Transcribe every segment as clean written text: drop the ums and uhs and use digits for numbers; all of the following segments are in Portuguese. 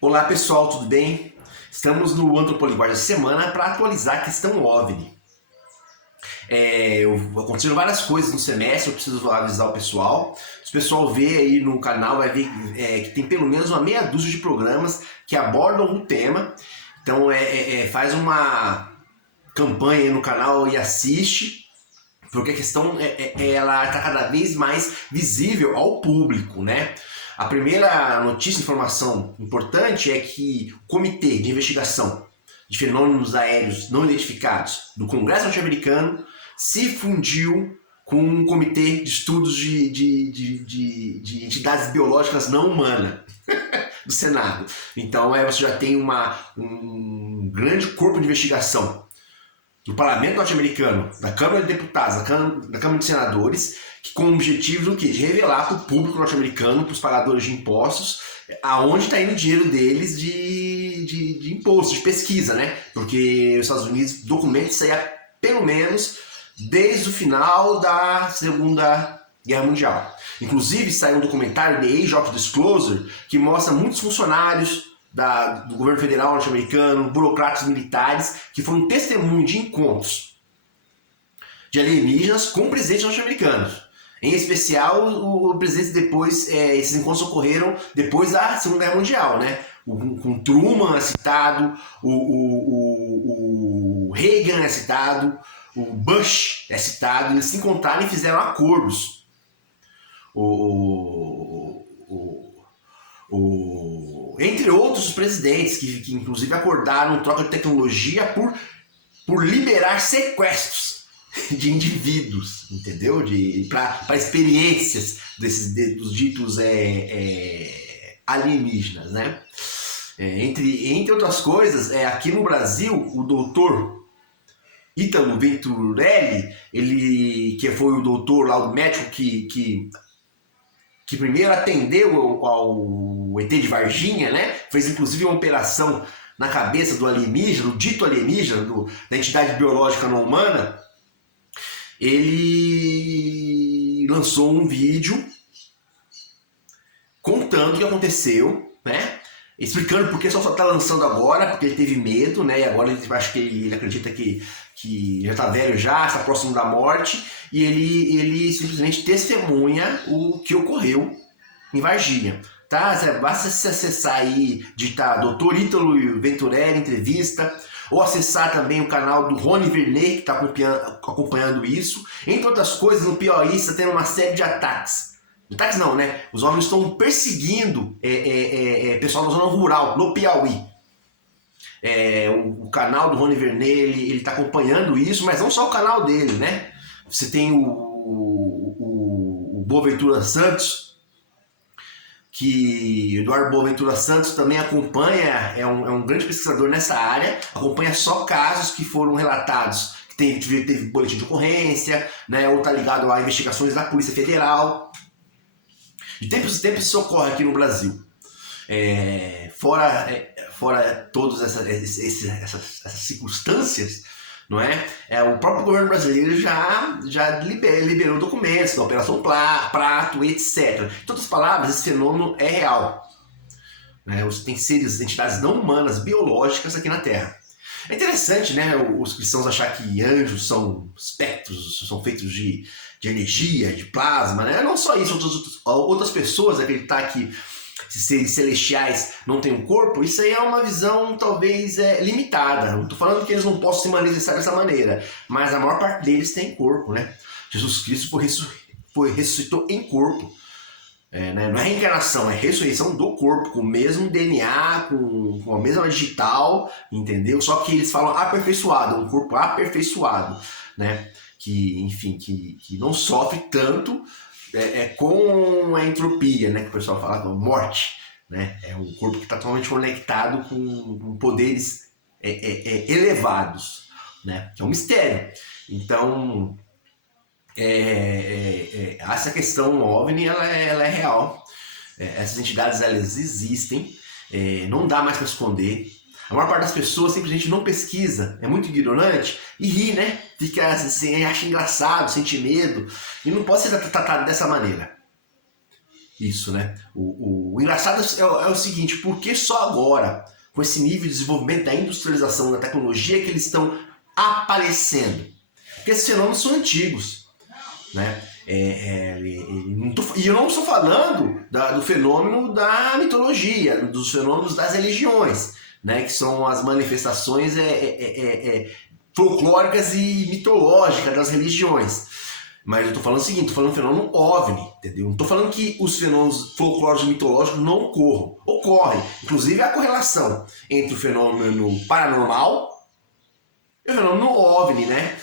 Olá pessoal, tudo bem? Estamos no Antropolinguagem da semana para atualizar a questão OVNI. Aconteceram várias coisas no semestre, eu preciso avisar o pessoal. Se o pessoal ver aí no canal, vai ver que tem pelo menos uma meia dúzia de programas que abordam o tema. Então faz uma campanha aí no canal e assiste, porque a questão ela está cada vez mais visível ao público, né? A primeira notícia, informação importante é que o Comitê de Investigação de Fenômenos Aéreos Não Identificados do Congresso Norte-Americano se fundiu com um Comitê de Estudos de Entidades Biológicas Não Humanas do Senado. Então você já tem um grande corpo de investigação do Parlamento norte-americano, da Câmara de Deputados, da Câmara de Senadores, que com o objetivo de revelar para o público norte-americano, para os pagadores de impostos, aonde está indo o dinheiro deles de imposto, de pesquisa, né? Porque os Estados Unidos documentam isso aí pelo menos desde o final da Segunda Guerra Mundial. Inclusive saiu um documentário, The Age of Disclosure, que mostra muitos funcionários do governo federal norte-americano, burocratas militares, que foram testemunho de encontros de alienígenas com presidentes norte-americanos. Em especial, o presidente depois, esses encontros ocorreram depois da Segunda Guerra Mundial, né? Com Truman é citado, o Reagan é citado, o Bush é citado, eles se encontraram e fizeram acordos. Entre outros presidentes que inclusive acordaram troca de tecnologia por liberar sequestros de indivíduos, entendeu? Para experiências dos ditos alienígenas, né? Entre outras coisas, aqui no Brasil, o doutor Ítalo Venturelli, ele que foi o doutor lá, o médico que primeiro atendeu ao ET de Varginha, né? Fez inclusive uma operação na cabeça do alienígena, do dito alienígena, da entidade biológica não humana. Ele lançou um vídeo contando o que aconteceu, né? Explicando por que só está lançando agora, porque ele teve medo, né? E agora ele acho que ele acredita que já está velho já, está próximo da morte, e ele simplesmente testemunha o que ocorreu em Varginha. Tá? Basta se acessar aí, digitar Dr. Ítalo Venturelli, entrevista, ou acessar também o canal do Rony Vernet, que está acompanhando isso. Entre outras coisas, no Piauí está tendo uma série de ataques. Ataques não, né? Os OVNIs estão perseguindo pessoal da zona rural, no Piauí. O canal do Rony Vernet, ele está acompanhando isso, mas não só o canal dele, né? Você tem o Boaventura Santos, que Eduardo Boaventura Santos também acompanha, é um grande pesquisador nessa área, acompanha só casos que foram relatados, que teve boletim de ocorrência, né? Ou está ligado a investigações da Polícia Federal. De tempos em tempos isso ocorre aqui no Brasil. Fora todas essas circunstâncias, não é? O próprio governo brasileiro já liberou documentos da Operação Prato, etc. Em outras palavras, esse fenômeno é real. Você tem seres, entidades não humanas, biológicas aqui na Terra. É interessante, né, os cristãos achar que anjos são espectros, são feitos de energia, de plasma, né? Não só isso, outras pessoas acreditar que seres celestiais não têm um corpo, isso aí é uma visão talvez limitada. Não estou falando que eles não possam se manifestar dessa maneira, mas a maior parte deles tem corpo, né? Jesus Cristo ressuscitou em corpo. Não é reencarnação, é ressurreição do corpo, com o mesmo DNA, com a mesma digital, entendeu? Só que eles falam aperfeiçoado, um corpo aperfeiçoado, né? Que, enfim, que não sofre tanto com a entropia, né? Que o pessoal fala com morte, né? É um corpo que está totalmente conectado com poderes elevados, né? Que é um mistério. Então, essa questão OVNI, ela é real. Essas entidades, elas existem, não dá mais para esconder. A maior parte das pessoas simplesmente não pesquisa, é muito ignorante e ri, né? Fica assim, acha engraçado, sente medo, e não pode ser tratado dessa maneira. isso, né? O engraçado é o seguinte, por que só agora, com esse nível de desenvolvimento da industrialização, da tecnologia, que eles estão aparecendo? Porque esses fenômenos são antigos, né? E eu não estou falando do fenômeno da mitologia, dos fenômenos das religiões, né? Que são as manifestações folclóricas e mitológicas das religiões. Mas eu tô falando o seguinte, tô falando do fenômeno OVNI, entendeu? Não tô falando que os fenômenos folclóricos e mitológicos não ocorram. Ocorrem. Inclusive a correlação entre o fenômeno paranormal e o fenômeno OVNI, né?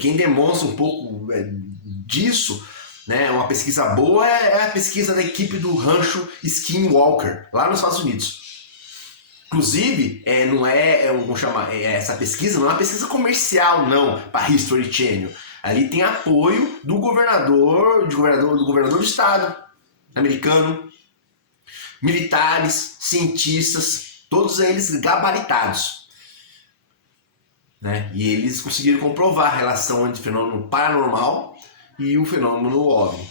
Quem demonstra um pouco disso, né? Uma pesquisa boa é a pesquisa da equipe do rancho Skinwalker, lá nos Estados Unidos. Inclusive, vamos chamar, essa pesquisa não é uma pesquisa comercial, não, para History Channel. Ali tem apoio do governador do estado americano, militares, cientistas, todos eles gabaritados, né? E eles conseguiram comprovar a relação entre o fenômeno paranormal e o fenômeno OVNI.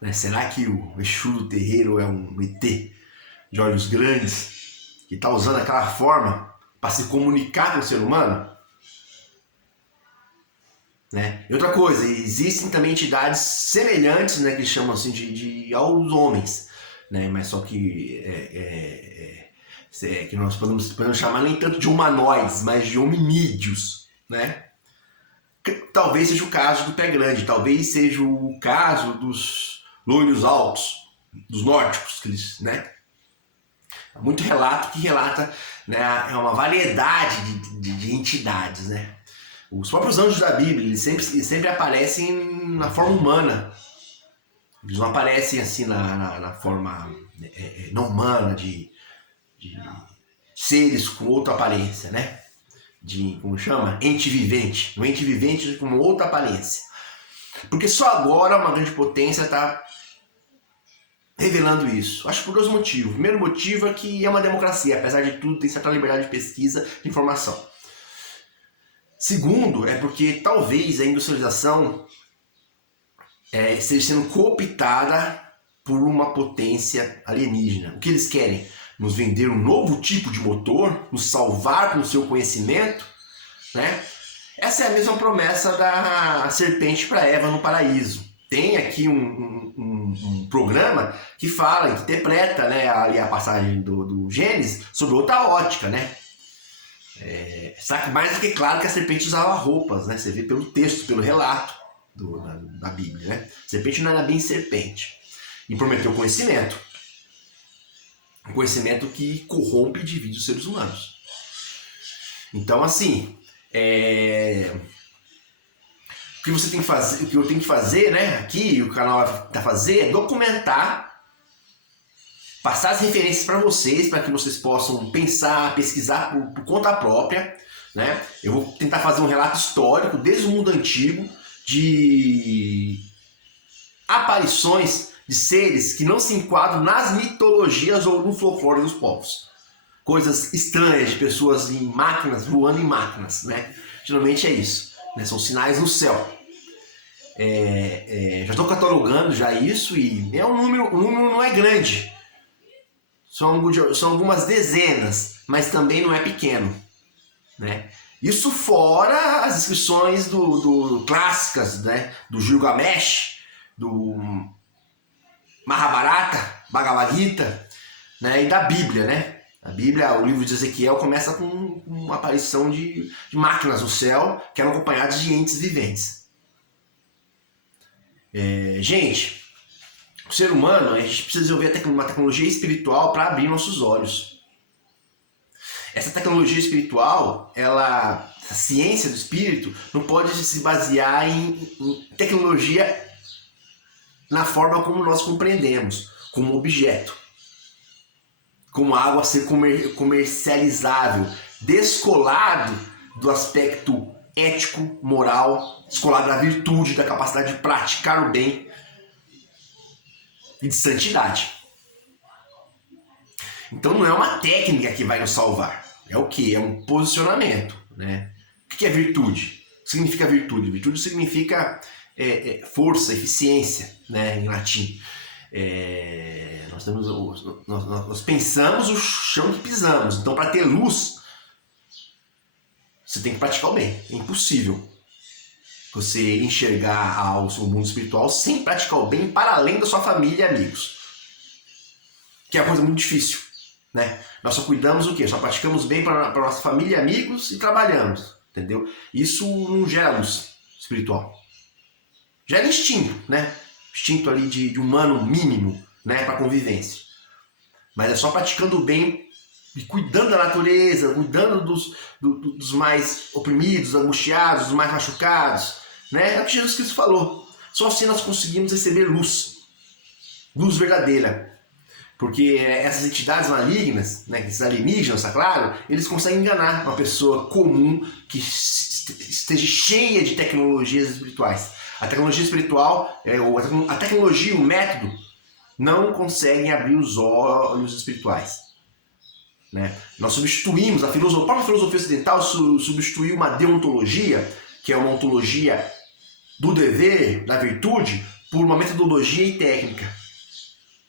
Né? Será que o Exu do terreiro é um ET de olhos grandes que está usando aquela forma para se comunicar com o ser humano? Né? E outra coisa, existem também entidades semelhantes, né, que chamam assim aos homens, né? Mas só que que nós podemos chamar nem tanto de humanoides, mas de hominídeos, né? Talvez seja o caso do pé grande, talvez seja o caso dos loiros altos, dos nórdicos, que eles, né? Há muito relato que relata, né, uma variedade de entidades, né? Os próprios anjos da Bíblia, eles sempre aparecem na forma humana. Eles não aparecem assim na forma não humana de seres com outra aparência, né? Como chama? Ente vivente. Um ente vivente com outra aparência. Porque só agora uma grande potência está revelando isso. Acho por dois motivos. O primeiro motivo é que é uma democracia. Apesar de tudo, tem certa liberdade de pesquisa, de informação. Segundo, é porque talvez a industrialização esteja sendo cooptada por uma potência alienígena. O que eles querem? Nos vender um novo tipo de motor, nos salvar com o seu conhecimento, né? Essa é a mesma promessa da serpente para Eva no paraíso. Tem aqui um programa que fala, que interpreta, né, ali a passagem do Gênesis sobre outra ótica, né? Sabe, mais do que claro que a serpente usava roupas, né? Você vê pelo texto, pelo relato da Bíblia, né? A serpente não era bem serpente. E prometeu conhecimento. Um conhecimento que corrompe e divide os seres humanos. Então, assim, o que você tem que fazer, o que eu tenho que fazer, né? Aqui, o canal vai fazer é documentar, passar as referências para vocês, para que vocês possam pensar, pesquisar por conta própria, né? Eu vou tentar fazer um relato histórico desde o mundo antigo de aparições de seres que não se enquadram nas mitologias ou no folclore dos povos. Coisas estranhas de pessoas em máquinas, voando em máquinas, né? Geralmente é isso, né? São sinais no céu. Já estou catalogando já isso e o número não é grande. São algumas dezenas, mas também não é pequeno, né? Isso fora as inscrições clássicas, né? Do Gilgamesh, do Mahabharata, Bhagavad Gita, né? E da Bíblia, né? A Bíblia, o livro de Ezequiel, começa com uma aparição de máquinas no céu que eram acompanhadas de entes viventes. Gente, o ser humano, a gente precisa desenvolver uma tecnologia espiritual para abrir nossos olhos. Essa tecnologia espiritual, a ciência do espírito, não pode se basear em tecnologia na forma como nós compreendemos, como objeto, como algo a ser comercializável, descolado do aspecto ético, moral, descolado da virtude, da capacidade de praticar o bem e de santidade. Então não é uma técnica que vai nos salvar. É o que? É um posicionamento, né? O que é virtude? O que significa virtude? Virtude significa força, eficiência, né, em latim. Nós pensamos o chão que pisamos. Então, para ter luz, você tem que praticar o bem. É impossível você enxergar o seu mundo espiritual sem praticar o bem para além da sua família e amigos. Que é uma coisa muito difícil, né? Nós só cuidamos o quê? Só praticamos bem para nossa família e amigos e trabalhamos, entendeu? Isso não gera luz espiritual. Gera instinto, né? Instinto ali de humano mínimo, né? Para convivência. Mas é só praticando o bem e cuidando da natureza, cuidando dos mais oprimidos, angustiados, dos mais machucados, né? É o que Jesus Cristo falou. Só assim nós conseguimos receber luz. Luz verdadeira. Porque essas entidades malignas, né, esses alienígenas, tá claro, eles conseguem enganar uma pessoa comum que esteja cheia de tecnologias espirituais. A tecnologia espiritual, a tecnologia e o método não conseguem abrir os olhos espirituais. Né? Nós substituímos, a própria filosofia ocidental substituiu uma deontologia, que é uma ontologia do dever, da virtude, por uma metodologia e técnica.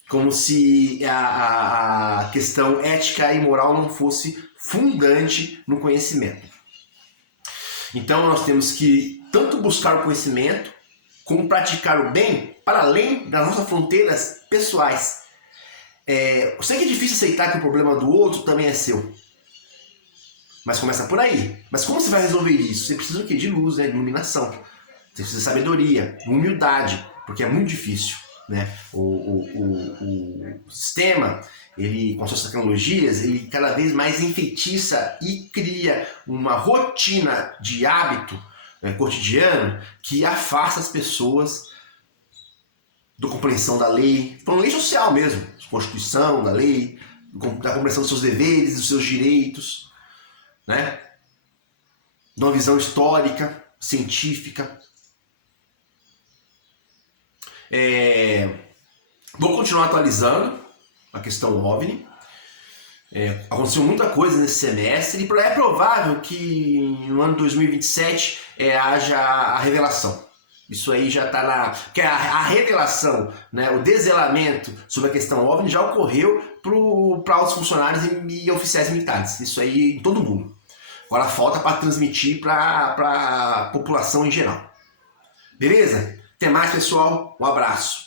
Como se a questão ética e moral não fosse fundante no conhecimento. Então nós temos que tanto buscar o conhecimento, como praticar o bem para além das nossas fronteiras pessoais. Eu sei que é difícil aceitar que o problema do outro também é seu. Mas começa por aí. Mas como você vai resolver isso? Você precisa o quê? De luz, né? De iluminação. Você precisa de sabedoria, humildade, porque é muito difícil. Né? O sistema, ele, com suas tecnologias, ele cada vez mais enfeitiça e cria uma rotina de hábito cotidiano que afasta as pessoas da compreensão da lei, falando lei social mesmo, Constituição, da lei, da compreensão dos seus deveres, dos seus direitos, né? De uma visão histórica, científica. Vou continuar atualizando a questão OVNI. Aconteceu muita coisa nesse semestre e é provável que no ano 2027 haja a revelação. Isso aí já está na... Porque a revelação, né, o desvelamento sobre a questão OVNI já ocorreu para altos funcionários e oficiais militares. Isso aí em todo mundo. Agora falta para transmitir para a população em geral. Beleza? Até mais, pessoal. Um abraço.